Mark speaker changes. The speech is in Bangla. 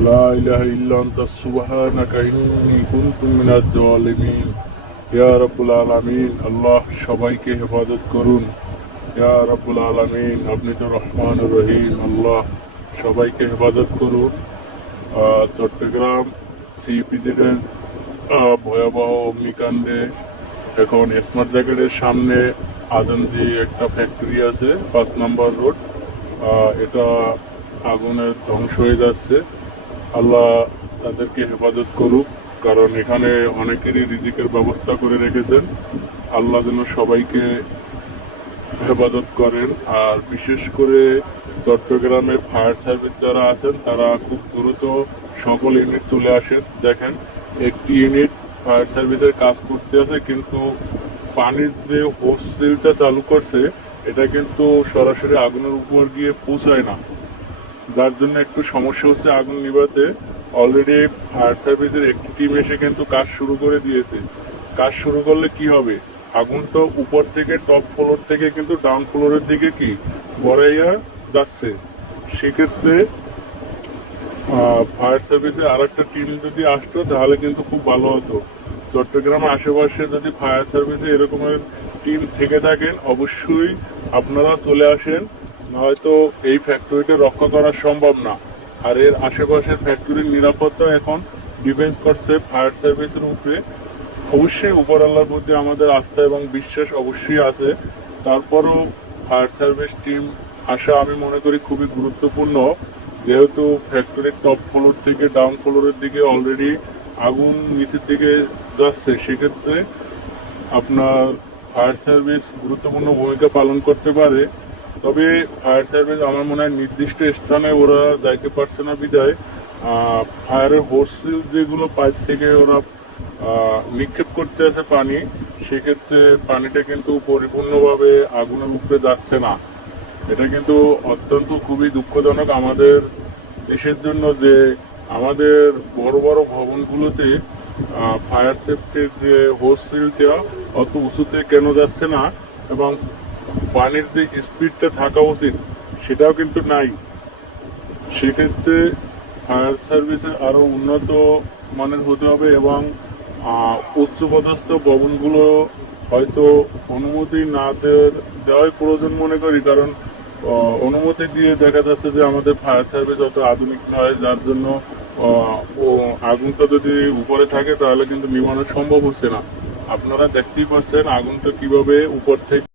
Speaker 1: لا إله إلا أنت سبحانك إني كنت من الظالمين ইয়া রব্বুল আলামিন আল্লাহ সবাইকে হেফাজত করুন ইয়া রব্বুল আলামিন আপনি তো রহমান রহিম আল্লাহ সবাইকে হেফাজত করুন আহ, চট্টগ্রাম সিপিদের ভয়াবহ অগ্নিকাণ্ডে এখন স্মার্ট জ্যাকেটের সামনে আদমজি একটা ফ্যাক্টরি আছে পাঁচ নম্বর রোড এটা আগুনে ধ্বংস হয়ে যাচ্ছে আল্লাহ তাদেরকে হেফাজত করুক, কারণ এখানে অনেকেরই রিজিকের ব্যবস্থা করে রেখেছেন। আল্লাহ যেন সবাইকে হেফাজত করেন। আর বিশেষ করে চট্টগ্রামে ফায়ার সার্ভিস যারা আছেন, তারা খুব দ্রুত সকল ইউনিট চলে আসেন। দেখেন, একটি ইউনিট ফায়ার সার্ভিসের কাজ করতে আছে কিন্তু পানির যে হোস্টেলটা চালু করছে, এটা কিন্তু সরাসরি আগুনের উপর গিয়ে পৌঁছায় না। যার জন্য একটু সমস্যা হচ্ছে আগুন নিভাতে। অলরেডি ফায়ার সার্ভিসের একটি টিম এসে কিন্তু কাজ শুরু করে দিয়েছে। কাজ শুরু করলে কি হবে? আগুন তো উপর থেকে টপ ফ্লোর থেকে কিন্তু ডাউন ফ্লোরের দিকে কি? বড়াইয়া যাচ্ছে। সেক্ষেত্রে ফায়ার সার্ভিসে আর একটা টিম যদি আসতো, তাহলে কিন্তু খুব ভালো হতো। চট্টগ্রামের আশেপাশে যদি ফায়ার সার্ভিসে এরকমের টিম থেকে থাকেন, অবশ্যই আপনারা চলে আসেন। নয়তো এই ফ্যাক্টরিটা রক্ষা করা সম্ভব না। আর এর আশেপাশের ফ্যাক্টরির নিরাপত্তা এখন ডিফেন্স করছে ফায়ার সার্ভিসের উপরে। অবশ্যই উপর আল্লাহর প্রতি আমাদের আস্থা এবং বিশ্বাস অবশ্যই আছে। তারপরও ফায়ার সার্ভিস টিম আসা আমি মনে করি খুবই গুরুত্বপূর্ণ। যেহেতু ফ্যাক্টরির টপ ফ্লোর থেকে ডাউন ফ্লোরের দিকে অলরেডি আগুন নিচের দিকে যাচ্ছে, সেক্ষেত্রে আপনার ফায়ার সার্ভিস গুরুত্বপূর্ণ ভূমিকা পালন করতে পারে। তবে ফায়ার সার্ভিস আমার মনে হয় নির্দিষ্ট স্থানে ওরা যাইতে পারছে না বিদায়। ফায়ারের হোর্স যেগুলো পাইপ থেকে ওরা নিক্ষেপ করতে আছে পানি, সেক্ষেত্রে পানিটা কিন্তু পরিপূর্ণভাবে আগুনের উপরে যাচ্ছে না। এটা কিন্তু অত্যন্ত খুবই দুঃখজনক আমাদের দেশের জন্য যে আমাদের বড় বড় ভবনগুলোতে ফায়ার সেফটির যে হোস দেওয়া অত উঁচুতে কেন যাচ্ছে না এবং পানির যে স্পিডটা থাকা উচিত, সেটাও কিন্তু নাই। সেক্ষেত্রে ফায়ার সার্ভিসে আরও উন্নত মানের হতে হবে এবং উচ্চপদস্থ ভবনগুলো হয়তো অনুমতি না দেওয়াই প্রয়োজন মনে করি, কারণ অনুমতি দিয়ে দেখা যাচ্ছে যে আমাদের ফায়ার সার্ভিস অত আধুনিক নয়, যার জন্য আগুনটা যদি উপরে থাকে তাহলে কিন্তু নিবানো সম্ভব হচ্ছে না। আপনারা দেখতেই পাচ্ছেন আগুনটা কীভাবে উপর থেকে